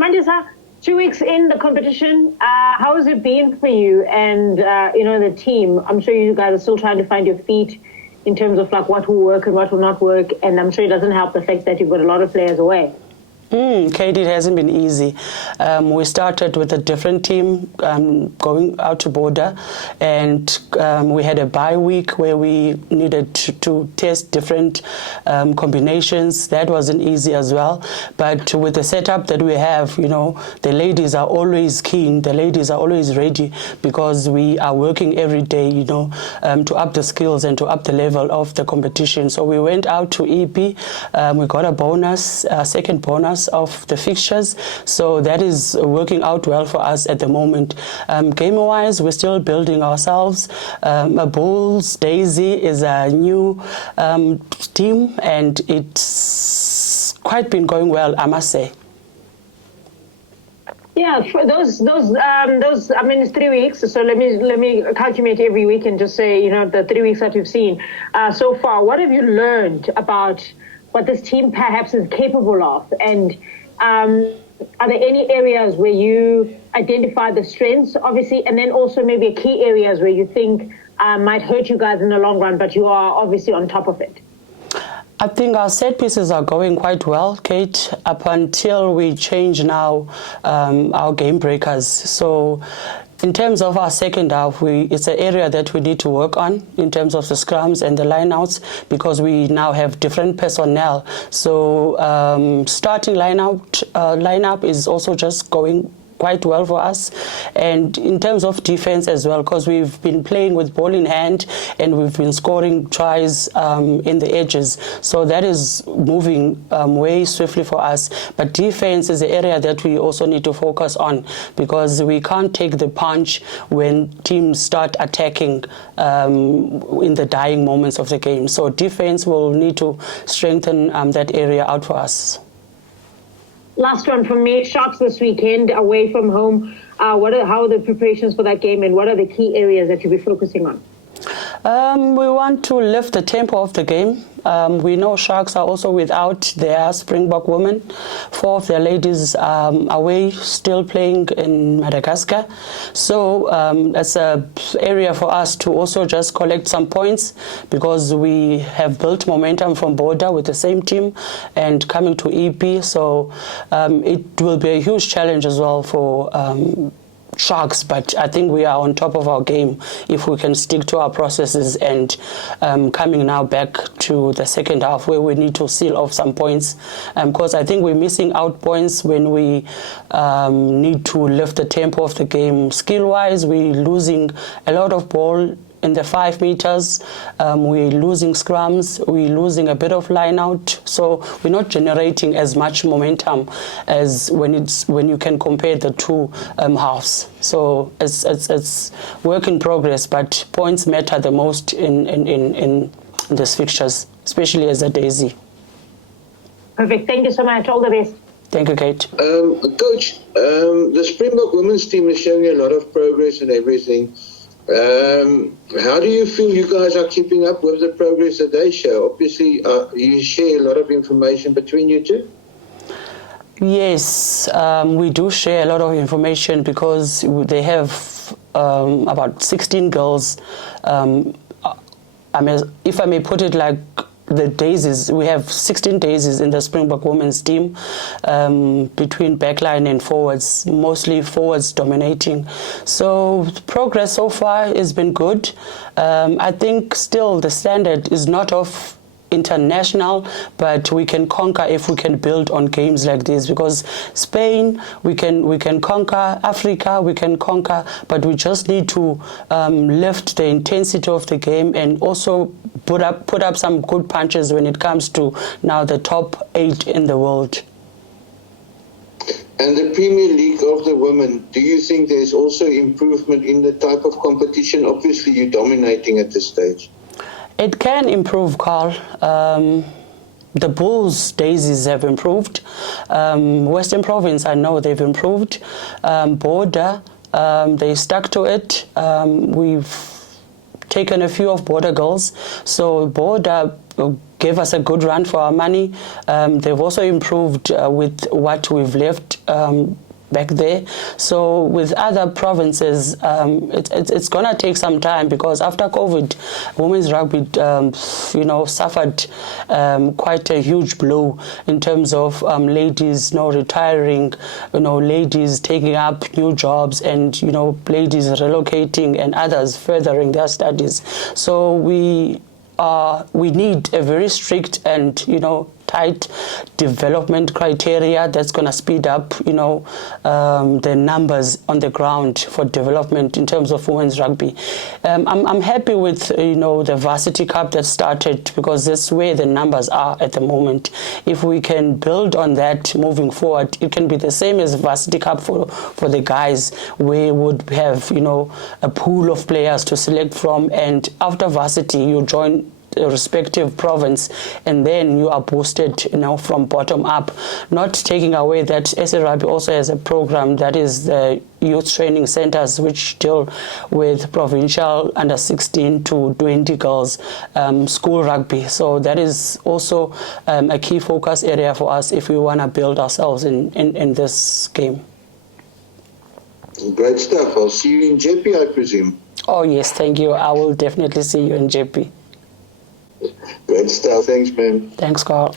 Mandisa, 2 weeks in the competition, how has it been for you and, the team? I'm sure you guys are still trying to find your feet in terms of like what will work and what will not work. And I'm sure it doesn't help the fact that you've got a lot of players away. Kate, it hasn't been easy. We started with a different team going out to border, and we had a bye week where we needed to test different combinations. That wasn't easy as well. But with the setup that we have, the ladies are always keen, the ladies are always ready because we are working every day, to up the skills and to up the level of the competition. So we went out to EP, we got a bonus, a second bonus of the fixtures, so that is working out well for us at the moment. Game-wise, we're still building ourselves. Bulls Daisy is a new team, and it's quite been going well, I must say. Yeah, for those. I mean, it's 3 weeks. So let me calculate every week and just say, the 3 weeks that you've seen so far. What have you learned about what this team perhaps is capable of? And are there any areas where you identify the strengths, obviously, and then also maybe key areas where you think might hurt you guys in the long run, but you are obviously on top of it? I think our set pieces are going quite well, Kate, up until we change now our game breakers. So in terms of our second half, it's an area that we need to work on in terms of the scrums and the lineouts, because we now have different personnel. So starting lineup is also just going quite well for us, and in terms of defense as well, because we've been playing with ball in hand and we've been scoring tries in the edges, so that is moving way swiftly for us. But defense is the area that we also need to focus on, because we can't take the punch when teams start attacking in the dying moments of the game. So defense will need to strengthen that area out for us. Last one from me. Sharks this weekend away from home. How are the preparations for that game, and what are the key areas that you'll be focusing on? We want to lift the tempo of the game. We know Sharks are also without their Springbok women. 4 of their ladies are away, still playing in Madagascar. So that's an area for us to also just collect some points, because we have built momentum from border with the same team and coming to EP. So it will be a huge challenge as well for Sharks, but I think we are on top of our game if we can stick to our processes, and coming now back to the second half where we need to seal off some points, because I think we're missing out points when we need to lift the tempo of the game. Skill-wise, we're losing a lot of ball in the 5 meters, we're losing scrums, we're losing a bit of line out, so we're not generating as much momentum as when you can compare the two halves. So it's work in progress, but points matter the most in these fixtures, especially as a Daisy. Perfect. Thank you so much. All the best. Thank you, Kate. Coach, the Springbok women's team is showing a lot of progress and everything. How do you feel you guys are keeping up with the progress that they show? Obviously, you share a lot of information between you two. Yes, we do share a lot of information, because they have about 16 girls. If I may put it like the Daisies, we have 16 Daisies in the Springbok women's team, between backline and forwards, mostly forwards dominating. So progress so far has been good. I think still the standard is not of international, but we can conquer if we can build on games like this, because Spain we can conquer, Africa we can conquer, but we just need to lift the intensity of the game and also put up some good punches when it comes to now the top 8 in the world. And the Premier League of the women, do you think there's also improvement in the type of competition? Obviously you're dominating at this stage. It can improve, Carl. The Bulls Daisies have improved. Western Province, I know they've improved. Border, they stuck to it. We've taken a few of Border girls. So Border gave us a good run for our money. They've also improved with what we've left back there. So with other provinces, it's going to take some time, because after COVID, women's rugby, suffered quite a huge blow in terms of ladies, retiring, ladies taking up new jobs, and, ladies relocating and others furthering their studies. So we need a very strict and, tight development criteria that's going to speed up, the numbers on the ground for development in terms of women's rugby. I'm happy with, the Varsity Cup that started, because that's where the numbers are at the moment. If we can build on that moving forward, it can be the same as Varsity Cup for the guys. We would have, a pool of players to select from, and after Varsity, you join the respective province, and then you are boosted from bottom up, not taking away that SA Rugby also has a program that is the youth training centers, which deal with provincial under 16 to 20 girls school rugby. So that is also a key focus area for us if we want to build ourselves in this game. Great stuff. I'll see you in JP, I presume. Oh yes, thank you. I will definitely see you in JP. Great stuff. Thanks, man. Thanks, Carl.